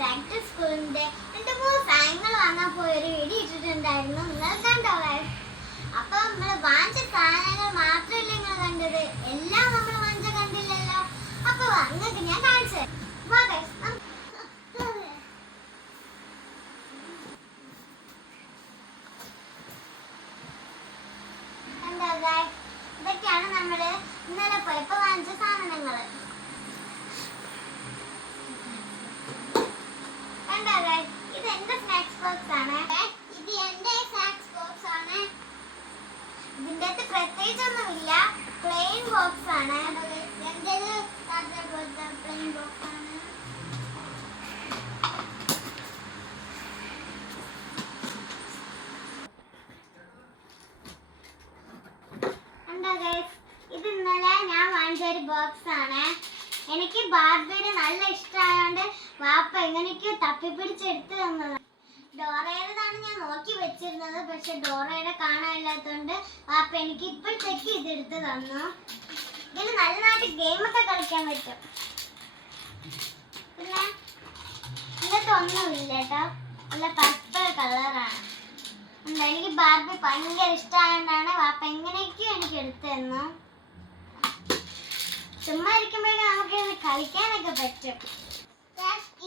Back to സ്കൂളിന്റെ 2-3 സാധനങ്ങൾ വാങ്ങാൻ പോയ ഒരു വീഡിയോ ഇട്ടിട്ടുണ്ടായിരുന്നു. നിങ്ങൾ കണ്ടോ? അപ്പൊ നമ്മൾ വാങ്ങിച്ച സാധനങ്ങൾ മാത്രമല്ല നിങ്ങൾ കണ്ടത്, എല്ലാം നമ്മൾ വാങ്ങിച്ച കണ്ടില്ലല്ലോ. അപ്പൊ നിങ്ങൾക്ക് ഞാൻ കാണിച്ചു ഇതൊക്കെയാണ് നമ്മള് ഇന്നലെ പോയപ്പോ വാങ്ങിച്ച സാധനങ്ങള്. ഇത് എന്റെ സ്നാക്സ് ബോക്സ് ആണ്. ഇത് എന്റെ സ്നാക്സ് ബോക്സ് ആണ്. ഇതിന്റെ അകത്ത് പ്രത്യേകിച്ചൊന്നുമില്ല, പ്ലെയിൻ ബോക്സ് ആണ്. എന്റെ പ്ലെയിൻ ബോക്സ് ആണ്. ഇത് ഇന്നലെ ഞാൻ വാങ്ങിച്ച ഒരു ബോക്സ് ആണ്. എനിക്ക് ബാർബിനെ നല്ല ഇഷ്ടമായോണ്ട് വാപ്പ എങ്ങനെയൊക്കെയോ തപ്പിപ്പിടിച്ചെടുത്ത് തന്നതാണ്. ഡോറയുടേതാണ് ഞാൻ നോക്കി വെച്ചിരുന്നത്, പക്ഷെ ഡോറയുടെ കാണാനില്ലാത്തതുകൊണ്ട് വാപ്പ എനിക്ക് ഇപ്പോഴത്തേക്ക് ഇതെടുത്ത് തന്നു. ഇതിൽ നല്ലതായിട്ട് ഗെയിമൊക്കെ കളിക്കാൻ പറ്റും. പിന്നെ ഇതൊക്കെ ഒന്നുമില്ല കേട്ടോ, നല്ല പർപ്പിൾ കളറാണ്. എനിക്ക് ബാർബി ഭയങ്കര ഇഷ്ടമായോണ്ടാണ് വാപ്പ എങ്ങനെയൊക്കെയോ എനിക്ക് എടുത്തു തന്നു. ചുമ്മാ ഇരിക്കുമ്പോഴേ നമുക്ക് കളിക്കാനൊക്കെ പറ്റും.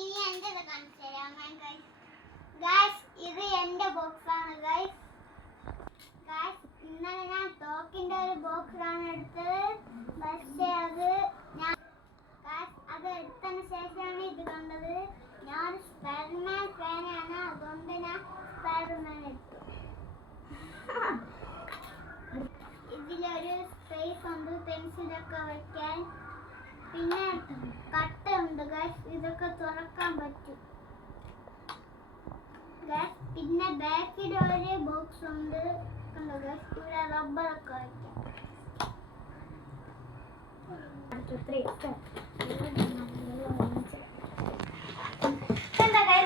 ഇനി എന്റെ കാണിച്ചു തരാം. ഇത് എന്റെ ബോക്സ് ആണ്. ഇന്നലെ ഞാൻ തോക്കിന്റെ ഒരു ബോക്സ് ആണ് എടുത്തത്, പക്ഷേ അത് എടുത്തതിന് ശേഷമാണ് ഇത് കണ്ടത്. ഞാൻ സ്പൈഡർമാൻ ഫാനാണ്, അതുകൊണ്ട് ഞാൻ സ്പൈഡർമാൻ എടുത്തു. ഇതിലൊരു സ്പേസ് ഉണ്ട് പെൻസിലൊക്കെ വയ്ക്കാൻ. പിന്നെ കട്ട ഉണ്ട് ഗൈസ്, ഇതൊക്കെ തുറക്കാൻ പറ്റും. പിന്നെ ബാക്കിൽ ഒരു ബോക്സ് ഉണ്ട്, കണ്ടോ ഗൈസ്, ഇവിടെ റബ്ബറൊക്കെ വയ്ക്കാം.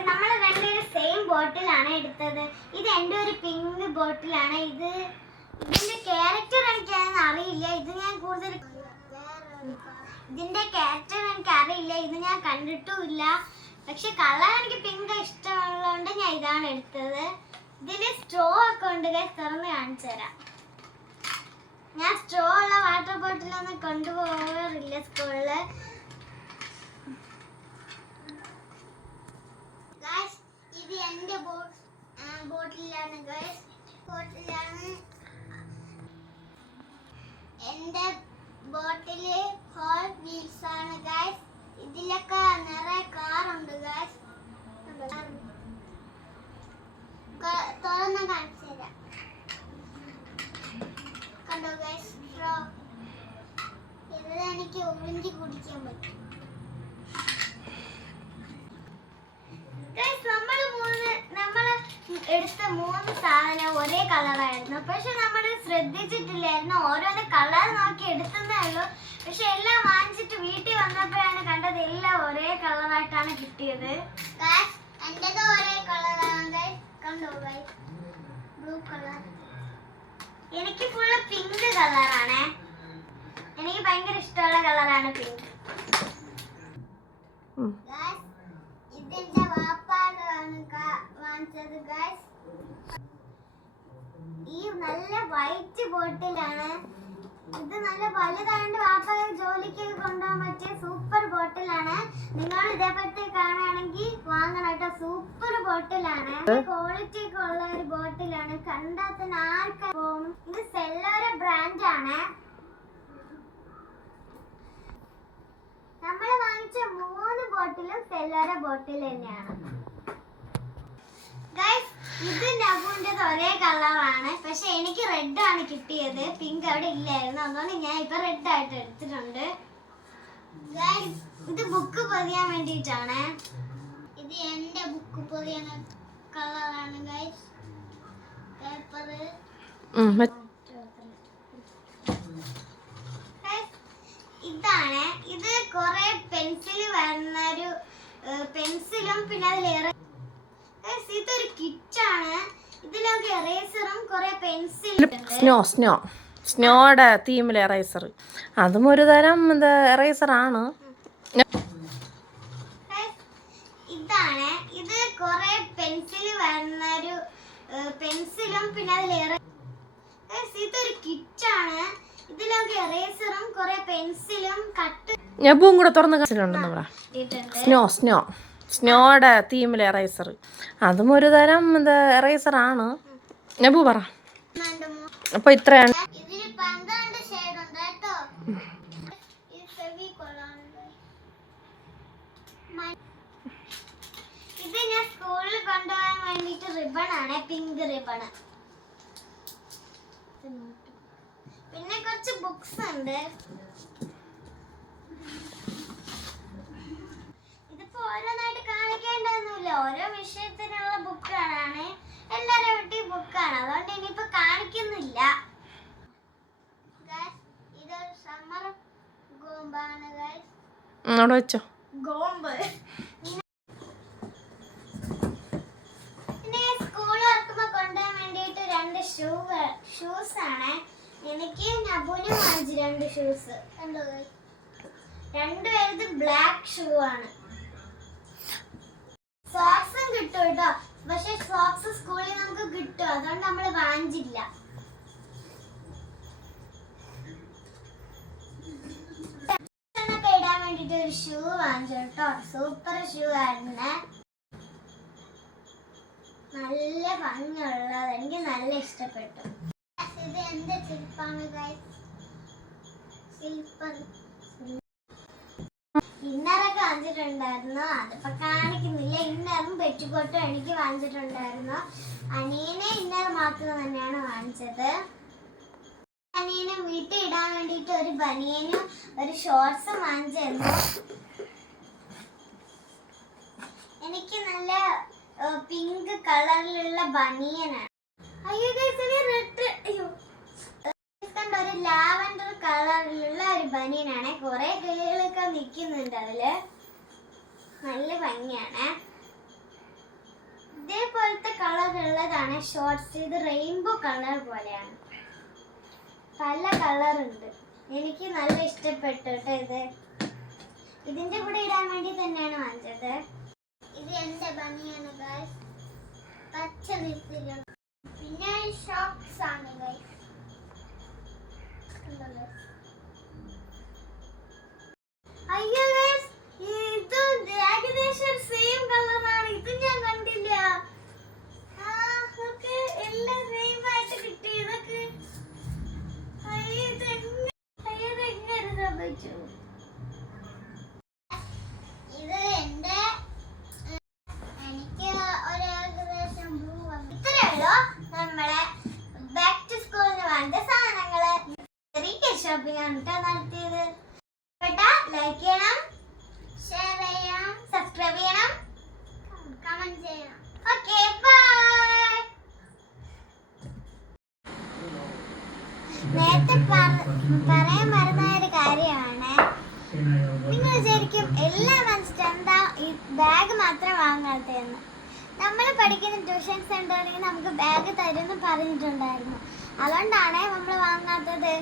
നമ്മൾ രണ്ടുപേരും സെയിം ബോട്ടിലാണ് എടുത്തത്. ഇത് എൻ്റെ ഒരു പിങ്ക് ബോട്ടിലാണ്. ഇതിന്റെ ക്യാരക്ടർ എനിക്കതൊന്നും അറിയില്ല. ഇതിന്റെ ക്യാരക്ടർ എനിക്ക് അറിയില്ല, ഇത് ഞാൻ കണ്ടിട്ടുമില്ല. പക്ഷെ കളർ എനിക്ക് പിങ്ക് ഇഷ്ടമുള്ളതുകൊണ്ട് ഞാൻ ഇതാണ് എടുത്തത്. ഇതില് സ്ട്രോ ഒക്കെ ഉണ്ട്, തുറന്ന് കാണിച്ചു തരാം. ഞാൻ സ്ട്രോ ഉള്ള വാട്ടർ ബോട്ടിലൊന്നും കൊണ്ടുപോകാറില്ല സ്കൂളില്. ഇത് എന്റെ ബോട്ടിലാണ് എന്റെ ബോട്ടില് ഹോൾ വീൽസ് ആണ് ഗൈസ്. ഇതിലൊക്കെ നിറയെ കാറുണ്ട് ഗൈസ്. തുറന്ന് കാണിച്ചു തരാം. കണ്ടോ ഗൈസ്, സ്ട്രോ. ഇതിൽ എനിക്ക് ഉറിഞ്ചി കുടിക്കാൻ പറ്റും. നമ്മൾ എടുത്ത 3 സാധനം ഒരേ കളറായിരുന്നു, പക്ഷെ നമ്മൾ ശ്രദ്ധിച്ചിട്ടില്ലായിരുന്നു. ഓരോന്ന് കളർ നോക്കി എടുത്തതേ ഉള്ളൂ. പക്ഷെ എല്ലാം വാങ്ങിച്ചിട്ട് വീട്ടിൽ വന്നപ്പോഴാണ് കണ്ടത് എല്ലാം ഒരേ കളറായിട്ടാണ് കിട്ടിയത്. എന്റേത് ഒരേ കളറാണ്, കണ്ടോ ഗൈസ്, ബ്ലൂ കളർ. എനിക്ക് ഫുള്ള് പിങ്ക് കളറാണ്. എനിക്ക് ഭയങ്കര ഇഷ്ടമുള്ള കളറാണ് പിങ്ക്. ഇതെന്റെ വാപ്പാടാണ് വാങ്ങിച്ചത് ഗൈസ്. ഈ നല്ല വൈറ്റ് ബോട്ടിലാണ്. ഇത് നല്ല വലുതായിട്ട് വാപ്പ ജോലിക്ക് കൊണ്ടുപോകാൻ പറ്റിയ സൂപ്പർ ബോട്ടിലാണ്. നിങ്ങൾ ഇതേപോലത്തെ കാണുകയാണെങ്കിൽ വാങ്ങണം കേട്ടോ, സൂപ്പർ ബോട്ടിലാണ്. ക്വാളിറ്റി ഒക്കെ ഉള്ള ഒരു ബോട്ടിലാണ്. കണ്ടാൽ തന്നെ ആർക്കും പോകും. ഇത് സെല്ലോര ബ്രാൻഡാണ്. നമ്മൾ വാങ്ങിച്ച 3 ബോട്ടിലും സെല്ലോര ബോട്ടിൽ തന്നെയാണ് ഗൈസ്. ഇത് നബുവിന്റെ ഒരേ കളറാണ്, പക്ഷെ എനിക്ക് റെഡ് ആണ് കിട്ടിയത്, പിങ്ക് അവിടെ ഇല്ലായിരുന്നു. അതുകൊണ്ട് ഞാൻ ഇപ്പൊ റെഡ് ആയിട്ട് എടുത്തിട്ടുണ്ട് ഗൈസ്. ഇത് ബുക്ക് പൊതിയാൻ വേണ്ടിയിട്ടാണ്. ഇത് എന്റെ ബുക്ക് പൊതിയാൻ കളറാണ് ഗൈസ്. പേപ്പറ് ഇതാണ്. ഇത് കുറെ പെൻസിൽ വരുന്നൊരു പെൻസിലും പിന്നെ അതിലേറെ ഇതൊരു കിറ്റാണ്. ഇതിലൊക്കെ എറേസറും കുറെ പെൻസിലും സ്നോയുടെ തീമിലെ എറേസർ, അതും ഒരു തരം എറേസറാണ്. ഇതാണ് പെൻസിലും പിന്നെ അതിലേറെ ഇതൊരു കിറ്റാണ്. ഇതിലൊക്കെ എറേസറും കുറെ പെൻസിലും കട്ട് ഞബും കൂടെ തുറന്ന കാശിലുണ്ടെന്ന് പറ. സ്നോയുടെ തീമിലെ എറേസർ. അതും ഒരു തരം എറേസറാണ്. ഞബു പറ. അപ്പൊ ഇത്രയാണ്. ഇതില് 12 ഷേഡ് ഉണ്ട് കേട്ടോ. ഇത് ഫെവിക്കോളാണ്. ഇത് ഞാൻ സ്കൂളിൽ കൊണ്ടുപോകാൻ വേണ്ടിട്ട് റിബൺ ആണ്, പിങ്ക് റിബൺ. പിന്നെ കുറച്ച് ബുക്സ് ഉണ്ട്. ഇതിപ്പോ ഓരോന്നായിട്ട് കാണിക്കേണ്ടതൊന്നുമില്ല, ഓരോ വിഷയത്തിനുള്ള ബുക്കാണ്. എല്ലാരും വീട്ടിൽ ബുക്കാണ്, അതുകൊണ്ട് ഇനിയിപ്പോ കാണിക്കുന്നില്ല. ഇതൊരു സമ്മർ ഗോമ്പാണ് ഗൈസ്. അവിടെ വെച്ചോ ഗോമ്പ്. പിന്നെ സ്കൂൾ തുറക്കുമ്പോ കൊണ്ടുപോകാൻ വേണ്ടിയിട്ട് 2 ഷൂസ് ആണ്. എനിക്ക് നബുന് വാങ്ങിച്ചു 2 ഷൂസ്. രണ്ടുപേരത് ബ്ലാക്ക് ഷൂ ആണ്. സോക്സും കിട്ടും കേട്ടോ, പക്ഷെ സോക്സ് സ്കൂളിൽ നമുക്ക് കിട്ടും, അതുകൊണ്ട് നമ്മൾ വാങ്ങിച്ചില്ല. ഇടാൻ വേണ്ടിട്ട് ഒരു ഷൂ വാങ്ങിച്ചു കേട്ടോ, സൂപ്പർ ഷൂ ആയിരുന്നു, നല്ല ഭംഗിയുള്ളത്, എനിക്ക് നല്ല ഇഷ്ടപ്പെട്ടു. ഇത് എന്റെ ചെരുപ്പാണ് ഗൈസ്, സിൽപ്പർ. ഇന്നറൊക്കെ വാങ്ങിച്ചിട്ടുണ്ടായിരുന്നു, അതിപ്പോ കാണിക്കുന്നില്ല. ഇന്നറും പെറ്റിക്കോട്ടും എനിക്ക് വാങ്ങിച്ചിട്ടുണ്ടായിരുന്നു. അനിയനെ ഇന്നർ മാത്രം തന്നെയാണ് വാങ്ങിച്ചത്. അനിയനെ വീട്ടിൽ ഇടാൻ വേണ്ടിയിട്ട് ഒരു ബനിയനും ഒരു ഷോർട്സും വാങ്ങിച്ചിരുന്നു. എനിക്ക് നല്ല പിങ്ക് കളറിലുള്ള ബനിയനാണ്. അയ്യോ റെഡ്, അയ്യോ ഒരു ലാവൻഡർ കളറിലുള്ള ഒരു ബനിയനാണ്. കുറെ കിളികളൊക്കെ നിൽക്കുന്നുണ്ട് അതില്, നല്ല ഭംഗിയാണ്. ഇതേപോലത്തെ കളറുള്ളതാണ് ഷോർട്സ്. ഇത് റെയിൻബോ കളർ പോലെയാണ്, പല കളറുണ്ട്. എനിക്ക് നല്ല ഇഷ്ടപ്പെട്ടു കേട്ടോ. ഇതിന്റെ കൂടെ ഇടാൻ വേണ്ടി തന്നെയാണ് വാങ്ങിച്ചത്. ഇത് എന്റെ ബനിയാണ് ഗൈസ്, പച്ച നിറത്തിലുള്ള. പിന്നെ ഷോക്സ് ആണ് ഗൈസ്. അയ്യോ ഗൈസ്, ഇത് ഏകദേശം സെയിം കളറാണ്. ഇത് ഞാൻ കണ്ടില്ല. എല്ലാം സെയിം ആയിട്ട് കിട്ടി. ഇതൊക്കെ ഇതെങ്ങനെ സംഭവിച്ചു? ഇത് എന്റെ, എനിക്ക് ഒരു ഏകദേശം ബ്ലൂ വന്നു. ഇത്രയേ ഉള്ളൂ നമ്മളെ ബാക്ക് ടു സ്കൂളിന് വേണ്ട സാധനങ്ങള്. ചെറിയ ഷോപ്പിംഗ് ആണ് കേട്ടോ നടത്തിയത്. ലൈക്ക് ചെയ്യണം, ഷെയർ ചെയ്യണം, സബ്സ്ക്രൈബ് ചെയ്യണം, കമന്റ് ചെയ്യണം. Okay, bye. നേരത്തെ പറയാൻ മറന്ന ഒരു കാര്യമാണ്, നിങ്ങൾ വിചാരിക്കും എല്ലാ മനുഷ്യരും എന്താ ഈ ബാഗ് മാത്രം വാങ്ങാത്തതെന്ന്. നമ്മൾ പഠിക്കുന്ന ട്യൂഷൻ സെന്ററിൽ നമുക്ക് ബാഗ് തരുമെന്ന് പറഞ്ഞിട്ടുണ്ടായിരുന്നു, അതുകൊണ്ടാണ് നമ്മൾ വാങ്ങാത്തത്.